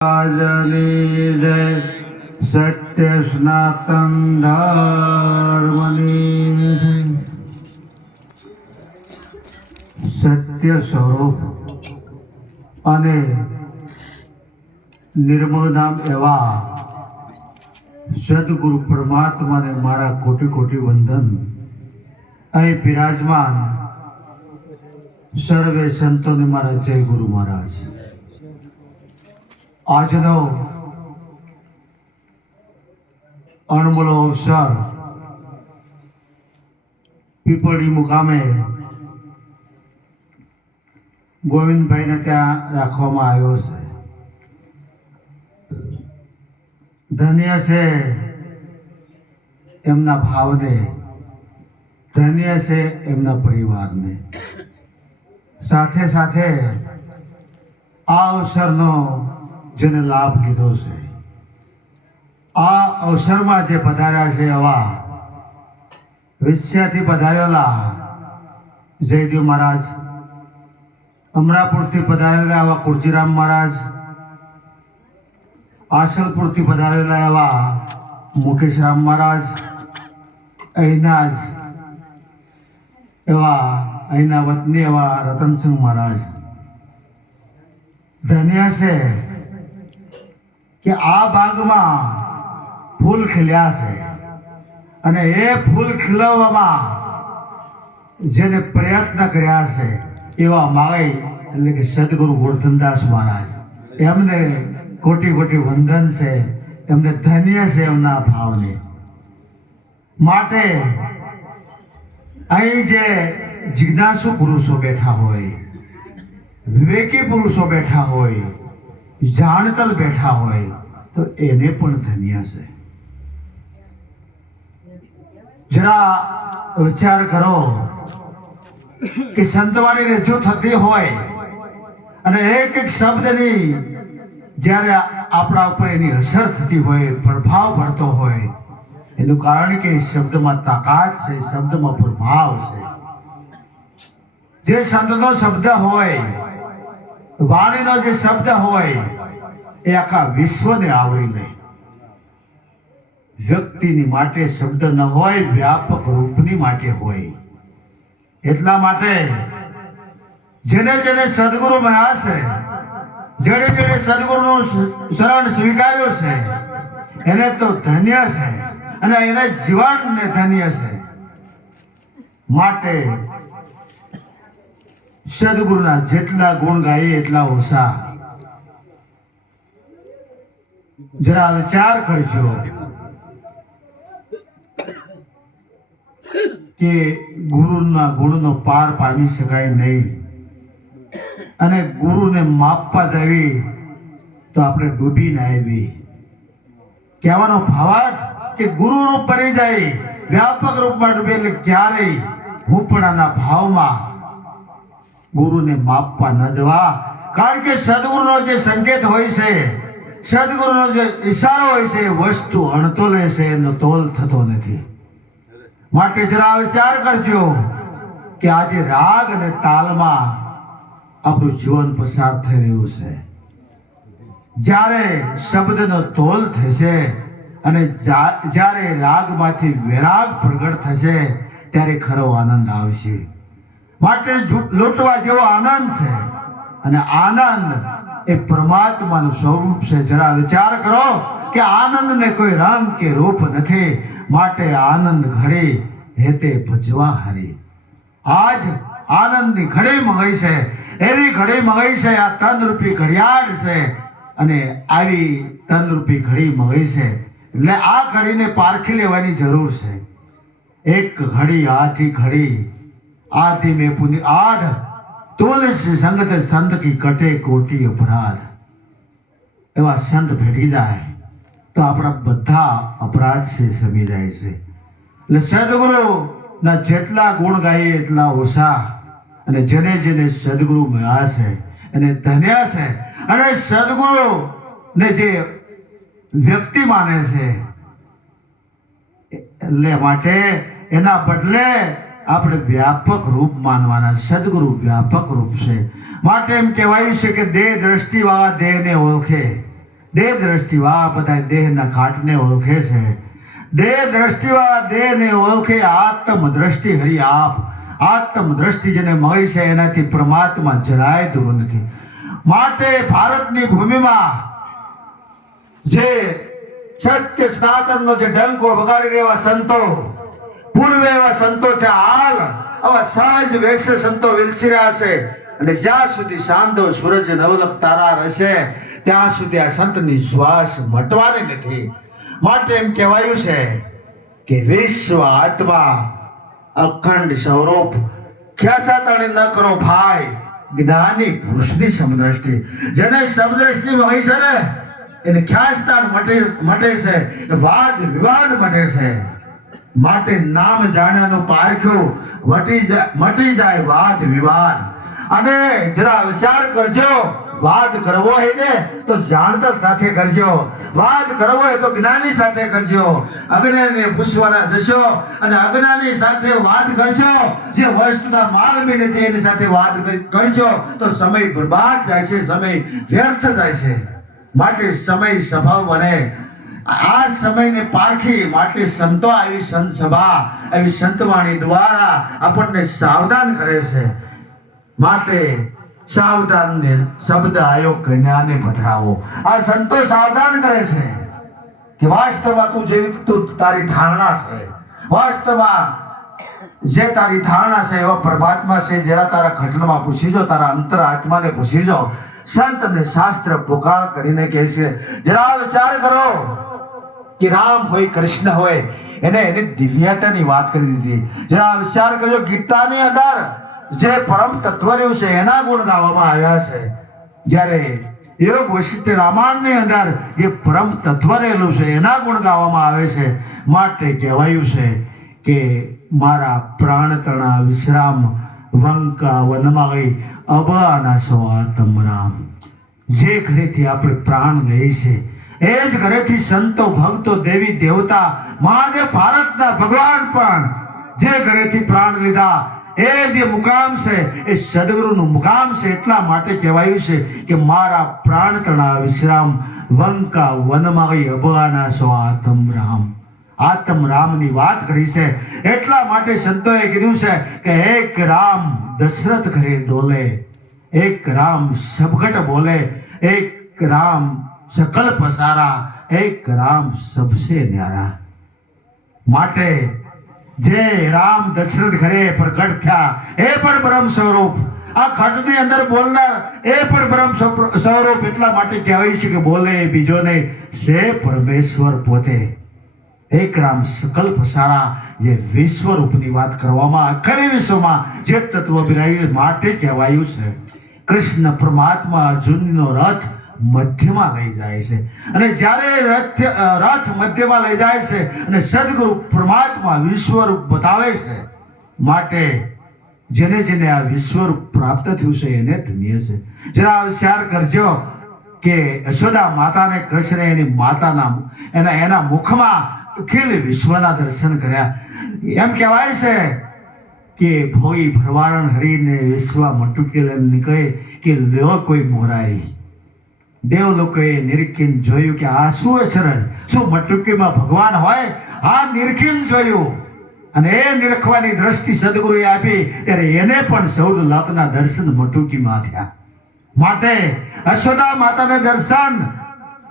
આજની જય સત્ય સનાતન ધર્મની સત્ય સ્વરૂપ અને નિર્મળધામ એવા સદગુરુ પરમાત્માને મારા કોટી કોટી વંદન. અહીં બિરાજમાન સર્વે સંતોને મારા જય ગુરુ મહારાજ. આજનો અણમોલો અવસર પીપળી મુકામે ગોવિંદભાઈને ત્યાં રાખવામાં આવ્યો છે. ધન્ય છે એમના ભાવને, ધન્ય છે એમના પરિવારને. સાથે સાથે આ અવસરનો જેને લાભ લીધો છે, આ અવસરમાં જે પધાર્યા છે એવા વિશ્યાથી પધારેલા જયદેવ મહારાજ, અમરાપુરથી પધારેલા એવા કુરજીરામ મહારાજ, આસલપુરથી પધારેલા એવા મુકેશરામ મહારાજ, અહીંના જ એવા અહીંના વતની એવા રતનસિંહ મહારાજ. ધન્ય છે કે આ ભાગમાં ફૂલ ખીલ્યા છે અને એ ફૂલ ખીલવવામાં જેને પ્રયત્ન કર્યા છે એવા માળી એટલે કે સદગુરુ ગોરધનદાસ મહારાજ, એમને કોટી કોટી વંદન છે. એમને ધન્ય છે એમના ભાવને. માટે અહીં જે જિજ્ઞાસુ પુરુષો બેઠા હોય, વિવેકી પુરુષો બેઠા હોય, જાણતલ બેઠા હોય તો એને પણ ધન્ય છે. જરા વિચાર કરો કે સંતવાણી રજૂ થતી હોય અને એક એક શબ્દની જ્યારે આપણા ઉપર એની અસર થતી હોય, પ્રભાવ પડતો હોય, એનું કારણ કે શબ્દમાં તાકાત છે, શબ્દમાં પ્રભાવ છે. જે સંતનો શબ્દ હોય, વાણીનો જે શબ્દ હોય એ આખા વિશ્વને આવરી લે. વ્યક્તિની માટે શબ્દ ન હોય, વ્યાપક રૂપની માટે હોય. એટલા માટે જેને જેને સદગુરુ મળ્યા છે, જેણે જેણે સદગુરુનું શરણ સ્વીકાર્યું છે, એને તો ધન્ય છે અને એને જીવનને ધન્ય છે. માટે સદગુરુના જેટલા ગુણ ગાઈએ એટલા ઓછા. જરા વિચાર કરજો કે ગુરુના ગુણનો પાર પામી શકાય નહીં અને ગુરુને માપવા જવી તો આપણે ડૂબી ના આવી. કહેવાનો ભાવાર્થ કે ગુરુ રૂપ બની જાય, વ્યાપક રૂપમાં ડૂબે એટલે ક્યારેય હુંપણાના ભાવમાં ગુરુને માપવા ન જવા. કારણ કે સદગુરુનો જે સંકેત હોય છે, સદગુરુનો જે ઈશારો હોય છે, વસ્તુ અણતોલે છે, એનો તોલ થતો નથી. માટે જરા વિચાર કરજો કે આજે રાગ અને તાલમાં આપણું જીવન પસાર થઈ રહ્યું છે. જ્યારે શબ્દનો તોલ થશે અને જ્યારે રાગમાંથી વિરાગ પ્રગટ થશે ત્યારે ખરો આનંદ આવશે. માટે લૂંટવા જેવો આનંદ છે અને આનંદ એ પરમાત્માનું સ્વરૂપ છે. જરા વિચાર કરો કે આનંદને કોઈ રંગ કે રૂપ નથી. માટે આનંદ ઘડી હેતે ભજવા હરી. આજ આનંદની ઘડી મંગાઈ છે, એવી ઘડી મંગાઈ છે. આ તનરૂપી ઘડિયાળ છે અને આવી તનરૂપી ઘડી મંગાઈ છે એટલે આ ઘડીને પારખી લેવાની જરૂર છે. એક ઘડી આથી ઘડી આથી મેં પુની આધ તુલસી સંગત સંત કી કટે કોટી અપરાધ. એવા સંત ભેટી જાય તો આપણા બધા અપરાધ છે સમી જાય છે. એટલે સદગુરુના જેટલા ગુણ ગાઈએ એટલા ઓછા. અને જેને જેને સદગુરુ મળ્યા છે એને ધન્ય છે. અને સદગુરુને જે વ્યક્તિ માને છે એટલે માટે એના બદલે આપણે વ્યાપક રૂપ માનવાના. સદગુરુ વ્યાપક રૂપ છે. માટે એમ કહેવાયું છે કે દેહ દ્રષ્ટિવાળા દેહને ઓળખે દેહ દ્રષ્ટિવા બધા દેહના ઘાટને ઓળખે છે. દેહ દ્રષ્ટિવા દેહને ઓળખે. આત્મ દ્રષ્ટિ હરિ આપ. આત્મ દ્રષ્ટિ જેને મળી છે એનાથી પરમાત્મા જરાય દૂર નથી. માટે ભારતની ભૂમિમાં જે સત્ય સનાતનનો જે ડંકો વગાડી રહેવા સંતો, પૂર્વે એવા સંતો થયા, હાલ આવા સહજ વેશ્ય સંતો વિલસી રહ્યા છે. અને જ્યાં સુધી સાંધો સૂરજ નવલખ તારા રહેશે ત્યાં સુધી આ સંતની શ્વાસ મટવાની નથી. માટે એમ કહેવાયું છે કે વિશ્વ આત્મા અખંડ સ્વરૂપ ખ્યાસાતાણી ન કરો ભાઈ જ્ઞાની પુરુષની સમદ્રષ્ટિ. જેને સમદ્રષ્ટિ હોય છે ને એને ખ્યાસતાણ મટે છે, વાદ વિવાદ મટે છે. માટે નામ જાણ્યાનું પારખ્યું મટી જાય વાદ વિવાદ. અને જરા વિચાર કરજો, વાદ કરવો હોય ને તો જાણતા સાથે કરજો, વાદ કરવો હોય તો જ્ઞાની સાથે કરજો. અજ્ઞાનીને પૂછવાના જશો અને અજ્ઞાની સાથે વાદ કરજો, જે વસ્તુના માલમી નથી એની સાથે વાદ કરજો તો સમય બરબાદ જાય છે, સમય વ્યર્થ જાય છે. માટે સમય સફળ બને. આ સમયને પારખી માટે સંતો આવી સંત સભા, આવી સંતવાણી દ્વારા આપણને સાવધાન કરે છે. માટે સાવધાન શબ્દ આયો કન્યાને પધરાવો. આ સંતો સાવધાન કરે છે કે વાસ્તવમાં તું જેવી તું તારી ધારણા છે, વાસ્તવમાં જે તારી ધારણા છે એવા પરમાત્મા છે. જરા તારા ઘટનામાં પૂછી જો, તારા અંતર આત્માને પૂછી જો. સંત અને શાસ્ત્ર પુકાર કરીને કહે છે જરા વિચાર કરો કે રામ હોય કૃષ્ણ હોય એને એની દિવ્યતાની વાત કરી દીધી. જરા વિચાર કરજો ગીતાની અંદર જે પરમ તત્વ છે એના ગુણ ગાવામાં આવ્યા છે. જ્યારે યોગ વશિષ્ઠ રામાયણની અંદર જે પરમ તત્વ રહેલું છે એના ગુણ ગાવામાં આવે છે. માટે કહેવાયું છે કે મારા પ્રાણ તણા વિશ્રામ વંકા વનમાં ગઈ અબાના સો આત્મ રામ. જે ઘરેથી આપણે પ્રાણ લઈએ છે એ જ ઘરેથી સંતો ભક્તો દેવી દેવતા મહાદેવ ભારતના ભગવાન પણ જે ઘરેથી પ્રાણ લીધા એ જે મુકામ છે એ સદગુરુનું મુકામ છે. એટલા માટે કહેવાયું છે કે મારા પ્રાણ તણા વિશ્રામ વંકા વનમાં ગઈ અબાના સો આત્મ રામ. આત્મ રામની વાત કરી છે. એટલા માટે સંતોએ કીધું છે કે એક રામ દશરથ ઘરે ડોલે, એક રામ સબગટ બોલે, એક રામ सकल पसारा, एक राम सबसे न्यारा. માટે જે રામ દશરથ ઘરે પ્રગટ થયા એ પણ બ્રહ્મ સ્વરૂપ. આ ઘટની અંદર બોલનાર એ પણ બ્રહ્મ સ્વરૂપ. એટલા માટે કહેવાય છે કે બોલે બીજો નહીં સે પરમેશ્વર પોતે. એક રામ સકલ પસારા. જે વિશ્વરૂપની વાત કરવામાં અખિલ વિશ્વમાં જે તત્વ બિરાયું માટે કહેવાયું છે કૃષ્ણ પરમાત્મા અર્જુનનો રથ મધ્યમાં લઈ જાય છે. અને જ્યારે રથ મધ્યમાં લઈ જાય છે અને સદગુરુ પરમાત્મા વિશ્વરૂપ બતાવે છે. માટે જેને જેને આ વિશ્વરૂપ પ્રાપ્ત થયું છે એને ધન્ય છે. જરા વિચાર કરજો કે યશોદા માતાને કૃષ્ણે એની માતાના એના મુખમાં અખિલ વિશ્વના દર્શન કર્યા. એમ કહેવાય છે કે ભોઈ ભરવાડણ હરીને વિશ્વ મટુકી નીકળે કે લ્યો કોઈ મોરારી. દેવ લોકોએ નિરીક્ષણ જોયું કે આ શું અચરજ, શું મટુકીમાં ભગવાન હોય? આ નિરીક્ષણ જોયું અને એ નિરખવાની દ્રષ્ટિ સદગુરુએ આપી ત્યારે એને પણ 14 લાખના દર્શન મટુકીમાં થયા. માટે યશોદા માતાના દર્શન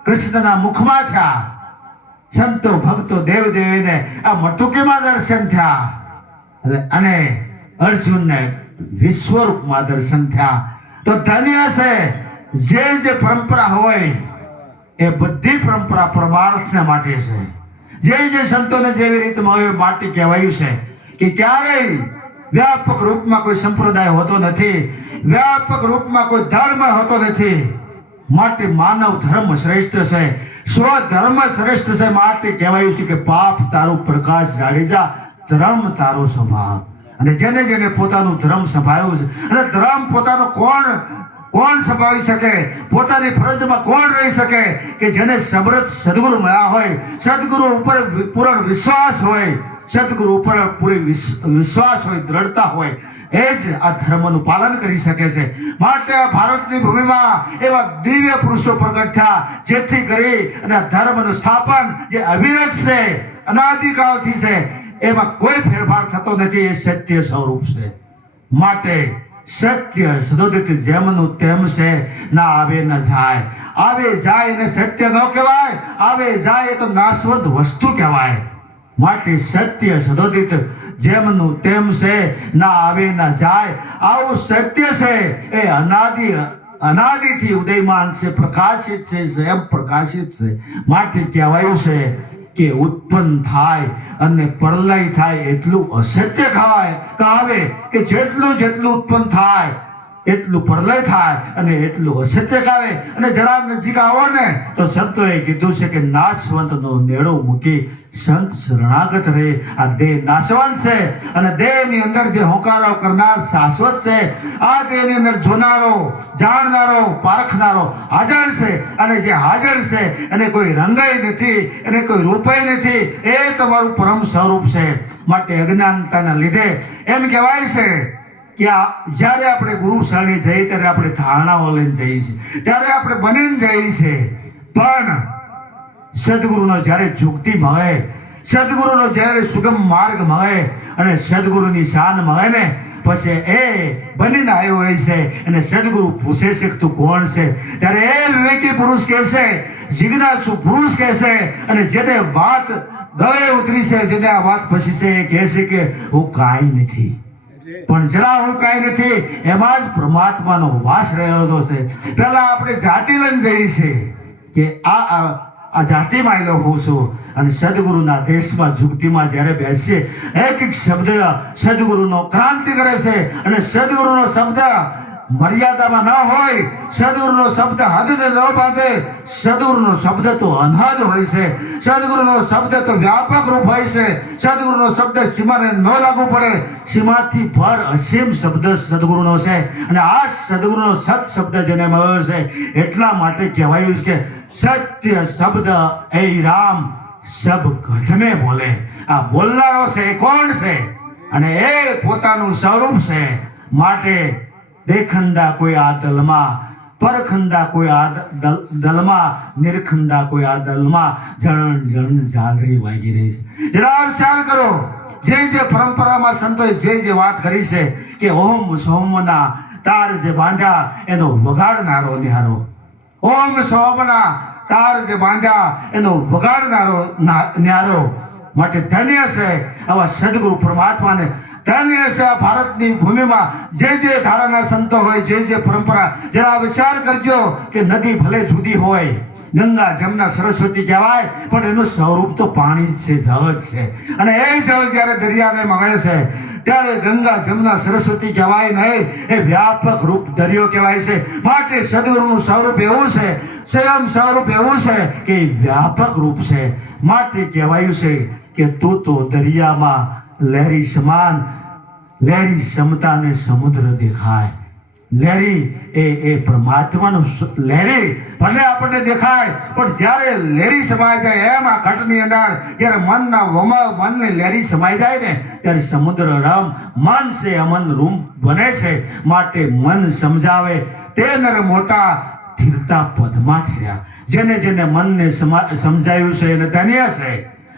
કૃષ્ણના મુખમાં થયા. સંતો ભક્તો દેવદેવીને આ મટુકીમાં દર્શન થયા અને અર્જુનને વિશ્વરૂપમાં દર્શન થયા. તો ધન્ય છે જે પરંપરા હોય એ બધી પરંપરા પરમાર્થને માટે છે. જે સંતોને જેવી રીતે મળ્યું માટે કહેવાયું છે કે ક્યારેય વ્યાપક રૂપમાં કોઈ સંપ્રદાય હોતો નથી, વ્યાપક રૂપમાં કોઈ ધર્મ હોતો નથી. માટે માનવ ધર્મ શ્રેષ્ઠ છે, સ્વધર્મ શ્રેષ્ઠ છે. માટે કહેવાયું છે કે પાપ તારું પ્રકાશ જાડેજા, ધર્મ તારો સ્વભાવ. અને જેને જેને પોતાનું ધર્મ સંભાળ્યું છે અને ધર્મ પોતાનો કોણ સંભાળી શકે, પોતાની ફરજમાં કોણ રહી શકે કે જેને સમૃદ્ધ સદગુરુ મળ્યા હોય, સદગુરુ ઉપર પૂર્ણ વિશ્વાસ હોય, સદગુરુ ઉપર પૂરી વિશ્વાસ હોય, દ્રઢતા હોય. એ જ આ ધર્મનું પાલન કરી શકે છે. માટે આ ભારતની ભૂમિમાં એવા દિવ્ય પુરુષો પ્રગટ થયા જેથી કરી અને આ ધર્મનું સ્થાપન જે અવિરત છે, અનાદિકાળથી છે, એમાં કોઈ ફેરફાર થતો નથી. એ સત્ય સ્વરૂપ છે. માટે સત્ય સદોદિત જેમનું તેમ છે, ના આવે ન જાય. આવે જાય એને સત્ય ન કહેવાય, આવે જાય તો નાશવંત વસ્તુ કહેવાય. માટે સત્ય સદોદિત જેમનું તેમ છે, ના આવે ન જાય. આવું સત્ય છે એ અનાદિથી ઉદયમાન છે, પ્રકાશિત છે, સ્વયં પ્રકાશિત છે. માટે કહેવાયું છે કે ઉત્પન્ન થાય અને પ્રલય થાય એટલું અસત્ય કહાવે કે જેટલું ઉત્પન્ન થાય એટલું પ્રલય થાય અને એટલું અસત્ય કહાવે. અને જરા નજીક આવો ને તો સંતોએ કીધું છે કે નાશવંતનો નેડો મૂકી સંત શરણાગત રહે. આ દેહ નાશવંત છે અને દેહની અંદર જે હોંકારો કરનાર શાશ્વત છે. આ દેહની અંદર જોનારો, જાણનારો, પારખનારો હાજર છે. અને જે હાજર છે એને કોઈ રંગાઈ નથી, એને કોઈ રૂપાઈ નથી. એ તમારું પરમ સ્વરૂપ છે. માટે અજ્ઞાનતાના લીધે એમ કહેવાય છે કે જ્યારે આપણે ગુરુ શરણે જઈએ ત્યારે આપણે ધારણાઓ લઈને જઈએ છીએ, ત્યારે આપણે બનીને જઈએ છીએ. પણ સદગુરુનો જ્યારે જુક્તિ મળે, સદગુરુનો જ્યારે સુગમ માર્ગ મળે અને સદગુરુની શાન મળે ને પછી એ બનીને આવ્યો હોય છે અને સદગુરુ પૂછે છે કે તું કોણ છે, ત્યારે એ વિવેકી પુરુષ કહેશે, જિજ્ઞાસુ પુરુષ કહેશે. અને જેને વાત ગળે ઉતરી છે, જેને આ વાત પછી છે, એ કહેશે કે હું કાંઈ નથી, પણ જરા હું કાંઈ નથી. એમાં જ પરમાત્માનો વાસ રહેલો છે. પહેલા આપણે જાતિ લઈને જઈએ છીએ કે આ જાતિમાં એલો હું છું. અને સદગુરુના દેશમાં જુગતીમાં જ્યારે બેસીએ, એક એક શબ્દ સદગુરુનો ક્રાંતિ કરે છે. અને સદગુરુનો શબ્દ મર્યાદામાં ન હોય, સદગુરુનો શબ્દ હદને ન બાંધે. સદગુરુનો શબ્દ તો અનહદ હોય છે, સદગુરુનો શબ્દ તો વ્યાપક રૂપ હોય છે. સદગુરુનો શબ્દ સીમાને ન લાગુ પડે. સીમાથી પર અસીમ શબ્દ સદગુરુનો છે. અને આ સદગુરુનો સત શબ્દ જેને મળ્યો છે, એટલા માટે કહેવાયું કે સત્ય શબ્દ એ રામ સબ ઘટ મેં બોલે. આ બોલનારો છે એ કોણ છે? અને એ પોતાનું સ્વરૂપ છે. માટે દેખંદા કોઈ આ દલમાં, પરખંદા કોઈ આ દલમાં, નિરખંદા કોઈ આ દલમાં, જણ જણ જાગરી વાગી રહી છે. જરા વિચાર કરો, જે પરંપરામાં સંતોએ જે વાત કરી છે કે ઓમ સોમના તાર જે બાંધ્યા એનો વગાડનારો નિહારો. ઓમ સોમના તાર જે બાંધ્યા એનો વગાડનારો ન્યારો. માટે ધન્ય છે આવા સદગુરુ પરમાત્માને. ધન્ય છે આ ભારતની ભૂમિમાં જે ધારાના સંતો હોય, જે પરંપરા. જરા વિચાર કરજો કે નદી ભલે જુદી હોય, ગંગા, જમના, સરસ્વતી કહેવાય, પણ એનું સ્વરૂપ તો પાણી જ છે, જળ જ છે. અને એ જળ જ્યારે દરિયાને મળે છે ત્યારે ગંગા, જમના, સરસ્વતી કહેવાય નહીં, એ વ્યાપક રૂપ દરિયો કહેવાય છે. માટે સદગુરુનું સ્વરૂપ એવું છે, સ્વયં સ્વરૂપ એવું છે કે વ્યાપક રૂપ છે. માટે કહેવાયું છે કે તું તો દરિયામાં લહેરી સમાન, લહેરી ક્ષમતાને સમુદ્ર દેખાય. લહેરી એ પરમાત્માનું લહેરી ભલે આપણને દેખાય, પણ જ્યારે લહેરી સમાઈ જાય, એમ આ ઘટની અંદર જ્યારે મનની લહેરી સમાઈ જાય ને ત્યારે સમુદ્ર રમ મન છે અમન રૂમ બને છે. માટે મન સમજાવે તે નર મોટા સ્થિરતા પદમાં ઠર્યા. જેને મનને સમજાયું છે એને ધન્ય છે.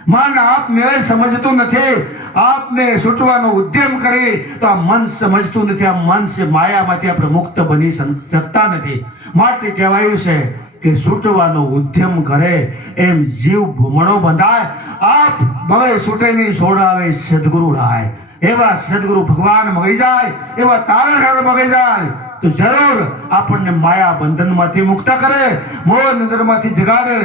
મન આપમેળે સમજતું નથી. આપને છૂટવાનો ઉદ્યમ કરી તો આ મન સમજતું નથી. આ મન છે માયામાંથી આપણે મુક્ત બની શકતા નથી. માટે કહેવાયું છે કે છૂટવાનો ઉદ્યમ કરે એમ જીવ ભમણો બંધાય. આપ ભવે છૂટે નહીં છોડાવે સદગુરુ રાય. એવા સદગુરુ ભગવાન મળી જાય, એવા તારણહાર મળી જાય તો જરૂર આપણને માયા બંધનમાંથી મુક્ત કરે, મોહ નિંદ્રમાંથી જગાડે.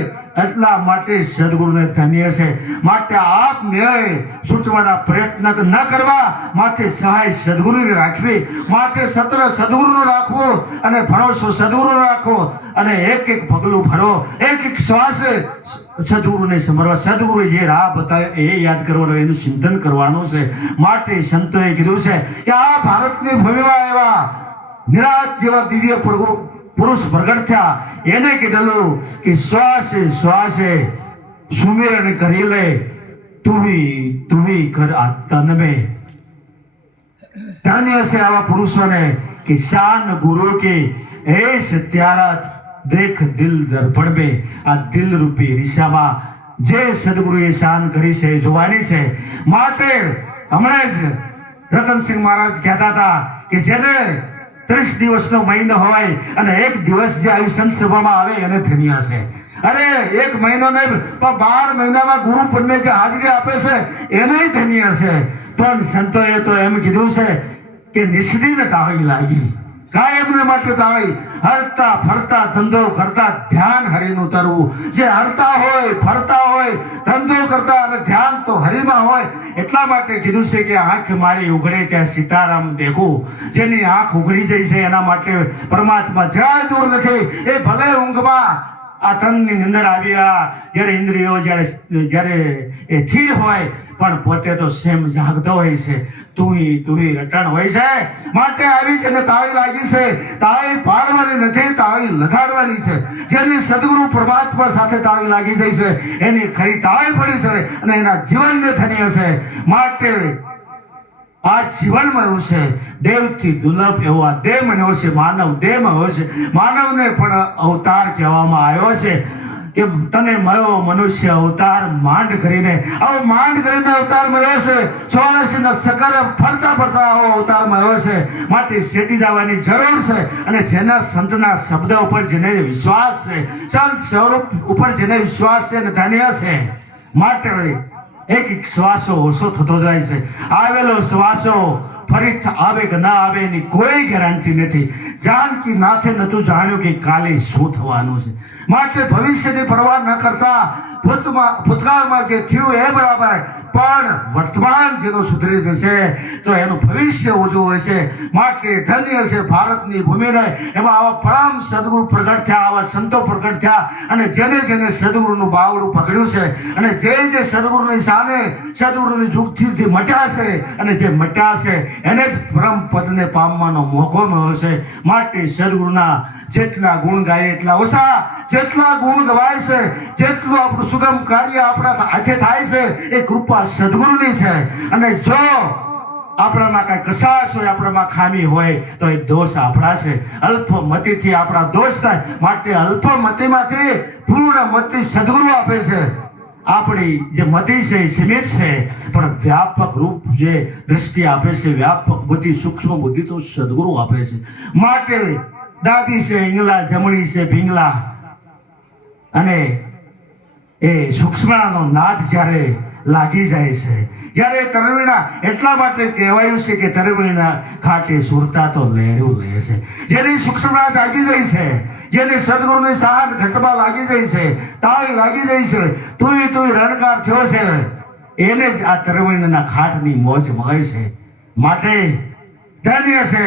એટલા માટે સદગુરુને ધન્ય છે. માટે આપ મેળે છૂટવાના પ્રયત્ન ન કરવા, માટે સહાય સદગુરુને રાખવી. માટે સત્ર સદગુરુનું રાખવું અને ભરોસો સદગુરુનો રાખવો. અને એક એક પગલું ભરો, એક એક શ્વાસે સદગુરુને સમરવા. સદગુરુએ જે રાહ બતાવ્યો એ યાદ કરવાનું, એનું ચિંતન કરવાનું છે. માટે સંતોએ કીધું છે કે આ ભારતની ભૂમિમાં એવા નિરાજ જેવા દિવ્ય પુરુષ પ્રગટ થયા. એને કીધેલું કે શ્વાસે શ્વાસે સુમિરન કરી લે, તુવી કર આ તન મેં. ધન્ય છે આવા પુરુષોને કે શાન ગુરુ की ऐश त्यारत देख दिल दर्पण में આ દિલ રૂપી રિસામાં જે સદગુરુએ શાન કરી છે જોવાની છે માટે હમણાં જ રતનસિંહ મહારાજ કહેતા હતા કે જેને 30 દિવસનો મહિનો હોય અને એક દિવસ જે આવી સંત સભામાં આવે એને ધન્ય છે. અરે એક મહિનો નહીં પણ 12 મહિનામાં ગુરુ પુણ્ય જે હાજરી આપે છે એને ધન્ય છે. પણ સંતોએ તો એમ કીધું છે કે નિષ્ઠીને તાળી લાગી કાયમને માટે તાળી હરતા ફરતા ધંધો કરતા ધ્યાન હરિનું તરવું. જે હરતા હોય ફરતા હોય ધંધો કરતા અને ધ્યાન તો હરિમાં હોય એટલા માટે કીધું છે કે આંખ મારી ઉઘડે ત્યાં સીતારામ દેખું. જેની આંખ ઉઘડી જાય છે એના માટે પરમાત્મા જરાય દૂર નથી. એ ભલે ઊંઘમાં આ તનની નિંદર આવ્યા જ્યારે ઇન્દ્રિયો જ્યારે એ સ્થિર હોય પણ પોતે તો સેમ જાગતો હોય છે. તુંય રટણ હોય છે. માટે આવી છે ને તાળી લાગી છે. તાળી પાડવાની નથી, તાળી લગાડવાની છે. જેની સદગુરુ પરમાત્મા સાથે તાળી લાગી થઈ છે એની ખરી તાળી પડી છે અને એના જીવનને ધન્ય છે. માટે આ જીવન મળ્યું છે દેવથી દુર્લભ એવો આ દેહ મળ્યો છે. માનવ દેહ મળ્યો છે. માનવને પણ અવતાર કહેવામાં આવ્યો છે કે તને મળ્યો મનુષ્ય અવતાર માંડ કરીને. આવો માંડ કરીને અવતાર મળ્યો છે. 84 ચક્કર ફરતા ફરતા આવો અવતાર મળ્યો છે. માટે શેતી જવાની જરૂર છે. અને જેના સંતના શબ્દ ઉપર જેને વિશ્વાસ છે, સંત સ્વરૂપ ઉપર જેને વિશ્વાસ છે અને ધન્ય છે. માટે એક શ્વાસો ઓછો થતો જાય છે. આવેલો શ્વાસો ફરી આવે કે ના આવે એની કોઈ ગેરંટી નથી. જાનકી નાથે નતું જાણ્યું કે કાલે શું થવાનું છે. માટે ભવિષ્યની પરવા ન કરતા ભૂતકાળમાં જે થયું એ બરાબર પણ વર્તમાન જેનો સુધરી જશે તો એનું ભવિષ્ય ઉજવું હોય છે. માટે ધન્ય છે ભારતની ભૂમિને. એમાં આવા પરમ સદગુરુ પ્રગટ થયા, આવા સંતો પ્રગટ થયા અને જેને સદગુરુનું બાવડું પકડ્યું છે અને જે સદગુરુની સામે સદગુરુની જુગથી મટ્યા છે અને જે મટ્યા છે એને જ પરમ પદને પામવાનો મોકો મળ્યો છે. માટે સદગુરુના જેટલા ગુણ ગાય એટલા ઓછા. જેટલા ગુણ ગવાય છે, જેટલું આપણું સુગમ કાર્ય આપણા હાથે થાય છે એ કૃપા સદગુરુની છે. અને જો આપણામાં કાંઈ કશાશ હોય, આપણામાં ખામી હોય તો એ દોષ આપણા છે. અલ્પમતીથી આપણા દોષ થાય. માટે અલ્પમતીમાંથી પૂર્ણ મતી સદગુરુ આપે છે. આપણી જે મતિ છે એ સીમિત છે પણ વ્યાપક રૂપ જે દ્રષ્ટિ આપે છે, વ્યાપક બુદ્ધિ સૂક્ષ્મ બુદ્ધિ તો સદગુરુ આપે છે. માટે ડાબી છે ઈંગલા, જમણી છે ભીંગલા અને એ સૂક્ષ્મનો નાદ જ્યારે લાગી જાય છે, જ્યારે તરવીણા એટલા માટે કહેવાયું છે કે તરવીણા ખાટે સુરતા તો લહેરું લે છે. જેની સૂક્ષ્મતા જાગી જાય છે, જેની સદગુરુની સાથ ઘટમાં લાગી જાય છે, તાળી લાગી જાય છે, તુંય રણકાર થયો છે, એને જ આ તરવીણાના ખાટની મોજ મળે છે. માટે ધન્ય છે.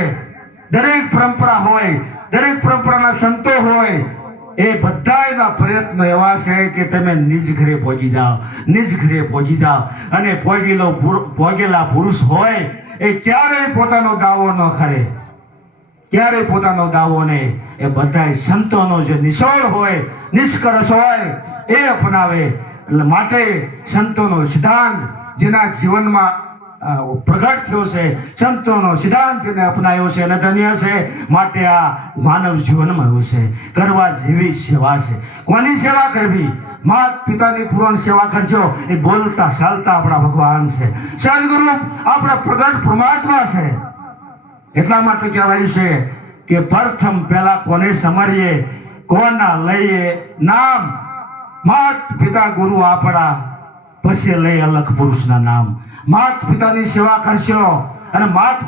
દરેક પરંપરા હોય, દરેક પરંપરાના સંતો હોય એ બધાના પ્રયત્નો એવા છે કે તમે નિજ ઘરે પહોંચી જાઓ, નિજ ઘરે પહોંચી જાઓ. અને પહોંચેલા પુરુષ હોય એ ક્યારેય પોતાનો દાવો ન કરે, ક્યારેય પોતાનો દાવો નહીં. એ બધા સંતોનો જે નિષ્ફળ હોય, નિષ્કર્ષ હોય એ અપનાવે. એટલે માટે સંતોનો સિદ્ધાંત જેના જીવનમાં પ્રગટ થયો છે, સંતોનો સિદ્ધાંત જેને અપનાવ્યો છે અને ધન્ય છે. માટે આ માનવ જીવનમાં એવું છે કરવા જેવી સેવા છે. કોની સેવા કરવી? માત પિતાની પૂર્ણ સેવા કરજો. એ બોલતા ચાલતા આપણા ભગવાન છે. સદગુરુ આપણા પ્રગટ પરમાત્મા છે. એટલા માટે કહેવાયું છે કે પ્રથમ પહેલા કોને સમરીએ, કોના લઈએ નામ. માત પિતા ગુરુ આપણા, પછી લઈ અલગ પુરુષના નામ. માત પિતાની સેવા કરશો અને માત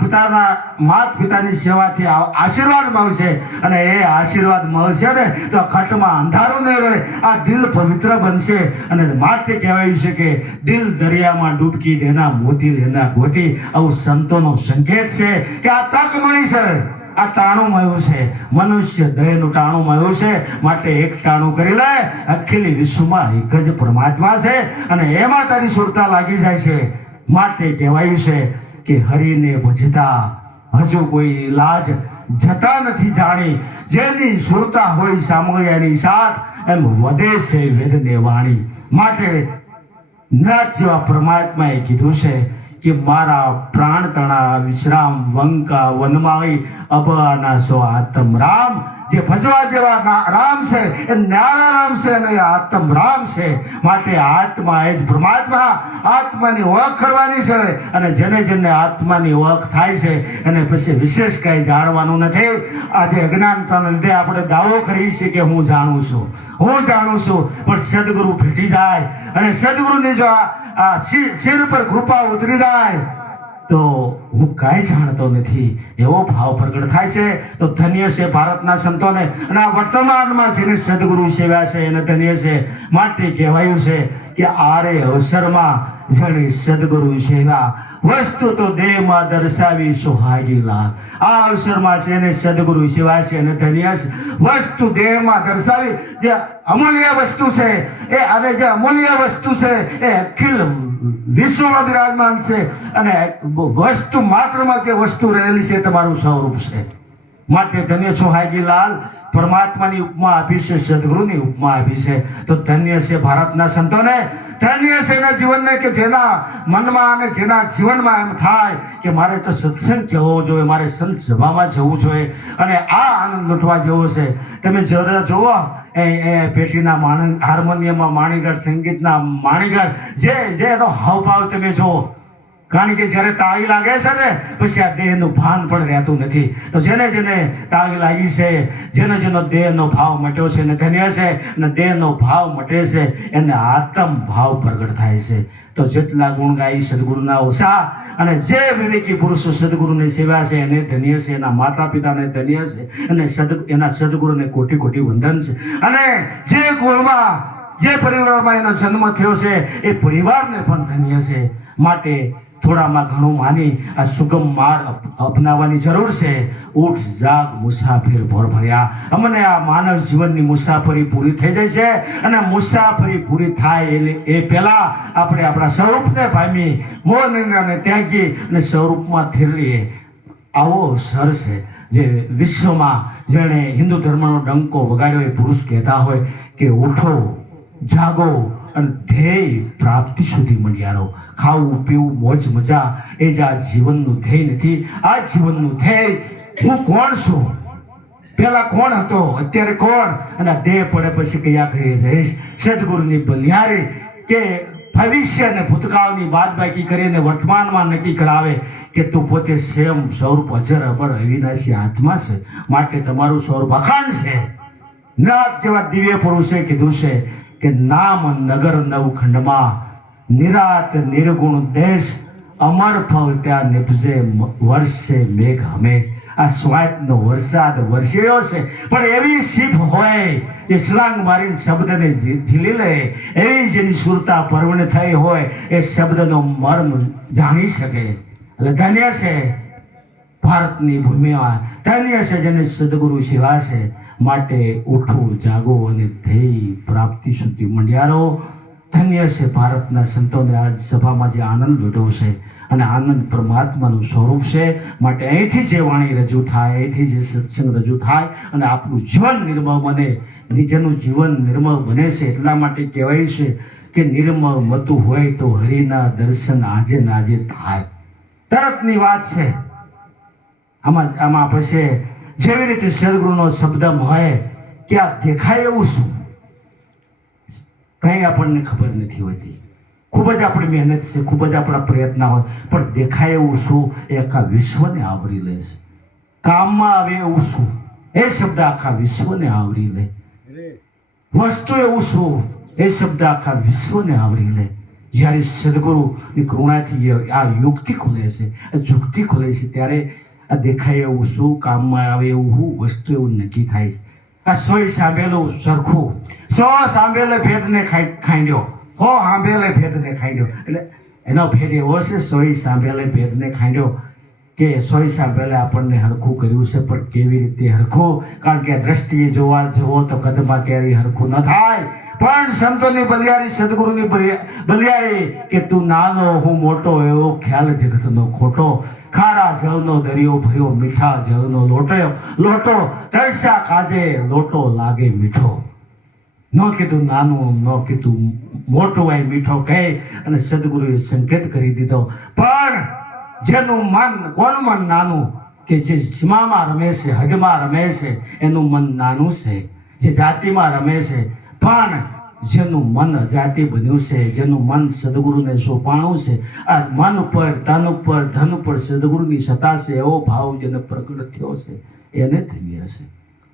પિતાની સેવાથી આશીર્વાદ મળશે અને એ આશીર્વાદ મળશે ને તો ઘટમાં અંધારું નહીં રહે. આ દિલ પવિત્ર બનશે. અને માટે કહેવાયું છે કે દિલ દરિયામાં ડૂબકી દેના મોતી લેના ગોતી. આવું સંતોનો સંકેત છે કે આ તક મળી છે, આ ટાણું મળ્યું છે. મનુષ્ય દયનું ટાણું મળ્યું છે. માટે એક ટાણું કરી લે. અખિલ વિશ્વમાં એક જ પરમાત્મા છે અને એમાં તારી સુરતા લાગી જાય છે. માટે કહેવાયું છે કે હરિને ભજતા હજુ કોઈ લાજ જતા નથી જાણી. જેની સુરતા હોય સામગ્રીની સાથ એમ વધે છે વેદને વાણી. માટે નિરાજ જેવા પરમાત્માએ કીધું છે કે મારા પ્રાણ તણા વિશ્રામ વંકા વનમાળી અબના સો આત્મ રામ. જે ભજવા જેવા રામ છે એ ન્યારા રામ છે અને એ આત્મ રામ છે. માટે આત્મા એ જ પરમાત્મા. આત્માની ઓળખ કરવાની છે અને જેને જેને આત્માની ઓળખ થાય છે એને પછી વિશેષ કંઈ જાણવાનું નથી. આજે અજ્ઞાનતાના લીધે આપણે દાવો કરીએ છીએ કે હું જાણું છું, હું જાણું છું, પણ સદગુરુ ભેટી જાય અને સદગુરુની જો આ શિર પર કૃપા ઉતરી જાય તો હું કાંઈ જાણતો નથી એવો ભાવ પ્રગટ થાય છે. તો ધન્ય છે ભારતના સંતોને અને આ વર્તમાનમાં જેને સદગુરુ સેવ્યા છે એને ધન્ય છે. માટે કહેવાયું છે કે આરે અવસરમાં જેણે સદગુરુ સેવા વસ્તુ તો દેહમાં દર્શાવી સુહાગી લાલ. આ અવસરમાં છે એને સદગુરુ સેવા છે અને ધન્ય છે. વસ્તુ દેહમાં દર્શાવી જે અમૂલ્ય વસ્તુ છે એ અને જે અમૂલ્ય વસ્તુ છે એ અખિલ વિશ્વમાં બિરાજમાન છે અને વસ્તુ માત્રમાં જે વસ્તુ રહેલી છે તમારું સ્વરૂપ છે. માટે ધન્ય સુહાગી લાલ. પરમાત્માની ઉપમા આપી છે, સદગુરુની ઉપમા આપી છે. તો ધન્ય છે ભારતના સંતોને, ધન્ય છે એના જીવનને કે જેના મનમાં અને જેના જીવનમાં એમ થાય કે મારે તો સત્સંગ કહેવો જોઈએ, મારે સંત સભામાં જવું જોઈએ અને આ આનંદ લૂંટવા જેવો છે. તમે જરા જુઓ એ પેટીના હાર્મોનિયમમાં માણીગઢ, સંગીતના માણીગઢ, જે એનો હાવભાવ તમે જુઓ. કારણ કે જ્યારે તાળી લાગે છે ને પછી આ દેહનું ભાન પણ રહેતું નથી. તો જેને જેને તાળી લાગી છે, જેનો દેહનો ભાવ મટ્યો છે એને ધન્ય છે અને દેહનો ભાવ મટે છે એને આત્મ ભાવ પ્રગટ થાય છે. તો જેટલા ગુણ ગાઈ સદગુરુના ઓછા અને જે વિવેકી પુરુષો સદગુરુની સેવા છે એને ધન્ય છે, એના માતા પિતાને ધન્ય છે અને એના સદગુરુને કોટી કોટી વંદન છે. અને જે કુળમાં જે પરિવારમાં એનો જન્મ થયો છે એ પરિવારને પણ ધન્ય છે. માટે થોડામાં ઘણું માની આ સુગમ માર્ગ અપનાવવાની જરૂર છે. ઉઠ જાગ મુસાફિર ભોર ભર્યા. અમને આ માનવ જીવનની મુસાફરી પૂરી થઈ જાય છે અને મુસાફરી પૂરી થાય એટલે એ પહેલાં આપણે આપણા સ્વરૂપને પામી મોહ નિંદ્રાને ત્યાગી અને સ્વરૂપમાં થીરીએ. આવો સર છે જે વિશ્વમાં જેણે હિન્દુ ધર્મનો ડંકો વગાડ્યો એ પુરુષ કહેતા હોય કે ઉઠો જાગો અને ધ્યેય પ્રાપ્તિ સુધી મંડ્યારો. ખાવું પીવું મોજ મજા એ જ આ જીવનનું ધ્યેય નથી. આ જીવનનું ધ્યેય હું કોણ છું, પેલા કોણ હતો, અત્યારે કોણ અને આ દેહ પડે પછી કયા ઘરે જઈશ. સદગુરુની બલિહારી કે ભવિષ્ય અને ભૂતકાળની બાદબાકી કરીને વર્તમાનમાં નક્કી કરાવે કે તું પોતે સ્વયં સ્વરૂપ અજર અમર અવિનાશી આત્મા છે. માટે તમારું સ્વરૂપ અખંડ છે. નિરાત જેવા દિવ્ય પુરુષે કીધું છે કે નામ નગર નવખંડમાં નિરાત નિર્ગુણ દેશ અમર ફળ ત્યાં નિપજે વર્ષે મેઘ હંમેશ. આ સ્વાતનો વરસાદ વરસ્યો છે પણ એવી શીફ હોય જે છલાંગ મારીને શબ્દને ઝીલી લે, એવી જેની સુરતા પરવણ થઈ હોય એ શબ્દનો મર્મ જાણી શકે. એટલે ધન્ય છે ભારતની ભૂમિમાં, ધન્ય છે જેને સદગુરુ સેવા છે. માટે ઉઠો જાગો અને ધ્યેય પ્રાપ્તિ સુધી મંડ્યારો. ધન્ય છે ભારતના સંતોને આજ સભામાં જે આનંદ લૂંટ્યો છે અને આનંદ પરમાત્માનું સ્વરૂપ છે. માટે અહીંથી જે વાણી રજૂ થાય, અહીંથી જે સત્સંગ રજૂ થાય અને આપણું જીવન નિર્મળ બને. જેનું જીવન નિર્મળ બને છે એટલા માટે કહેવાય છે કે નિર્મળ મતું હોય તો હરિના દર્શન આજે ને આજે થાય. તરતની વાત છે. આમાં પછી જેવી રીતે સદગુરુનો શબ્દ હોય કે આ દેખાય એવું શું, કંઈ આપણને ખબર નથી હોતી. ખૂબ જ આપણી મહેનત છે, ખૂબ જ આપણા પ્રયત્ન હોય, પણ દેખાય એવું શું એ આખા વિશ્વને આવરી લે છે. કામમાં આવે એવું શું એ શબ્દ આખા વિશ્વને આવરી લે. વસ્તુ એવું શું એ શબ્દ આખા વિશ્વને આવરી લે. જ્યારે સદગુરુની કરુણાથી આ યુક્તિ ખુલે છે, આ જુક્તિ ખુલે છે ત્યારે આ દેખાય એવું શું, કામમાં આવે એવું શું, વસ્તુ એવું નક્કી થાય છે. આ સોય સાંભળેલું સરખું, સો સાંભળે ભેદને ખાંડ્યો, હો સાંભળે ભેદને ખાંડ્યો. એટલે એનો ભેદ એવો છે, સોય સાંભળે ભેદને ખાંડ્યો કે સોય સાંભળે આપણને હરખું કર્યું છે પણ કેવી રીતે હરખું. કારણ કે દ્રષ્ટિએ જોવા જુઓ તો કદમાં ક્યારેય હરખું ન થાય. પણ સંતોની બલિયારી, સદગુરુની બલિયારી કે તું નાનો હું મોટો એવો ખ્યાલ જગતનો ખોટો. ખારા જળનો દરિયો ભર્યો, મીઠા જળનો લોટો તરસ્યા કાજે લોટો લાગે મીઠો. ન કીધું નાનું, ન કીધું મોટું, એ મીઠો કહે અને સદગુરુએ સંકેત કરી દીધો. પણ જેનું મન, કોનું મન નાનું? કે જે સીમામાં રમે છે, હદમાં રમે છે, એનું મન નાનું છે. જે જાતિમાં રમે છે, પણ જેનું મન અજાતિ બન્યું છે, જેનું મન સદગુરુને સોંપાણું છે, આ મન ઉપર, તન ઉપર, ધન ઉપર સદગુરુની સત્તા છે, એવો ભાવ જેને પ્રગટ થયો છે, એને ધન્ય છે.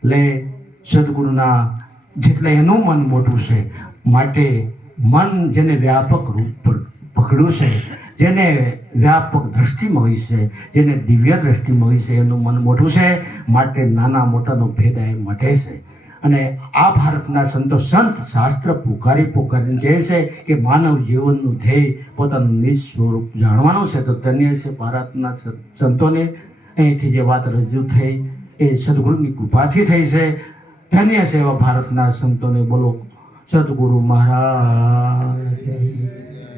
લે સદગુરુના જેટલે એનું મન મોટું છે, માટે મન જેને વ્યાપક રૂપ પર પકડ્યું છે, જેને વ્યાપક દ્રષ્ટિ મળી છે, જેને દિવ્ય દ્રષ્ટિ મળી છે, એનું મન મોટું છે. માટે નાના મોટાનો ભેદ એ મટે છે. અને આ ભારતના સંતો સંત શાસ્ત્ર પોકારીને કહે છે કે માનવ જીવનનું ધ્યેય પોતાનું નિજ સ્વરૂપ જાણવાનું છે. તો ધન્ય છે ભારતના સંતોને અહીંથી જે વાત રજૂ થઈ એ સદગુરુની કૃપાથી થઈ છે. ધન્ય છે એવા ભારતના સંતોને. બોલો સદગુરુ મહારાજ.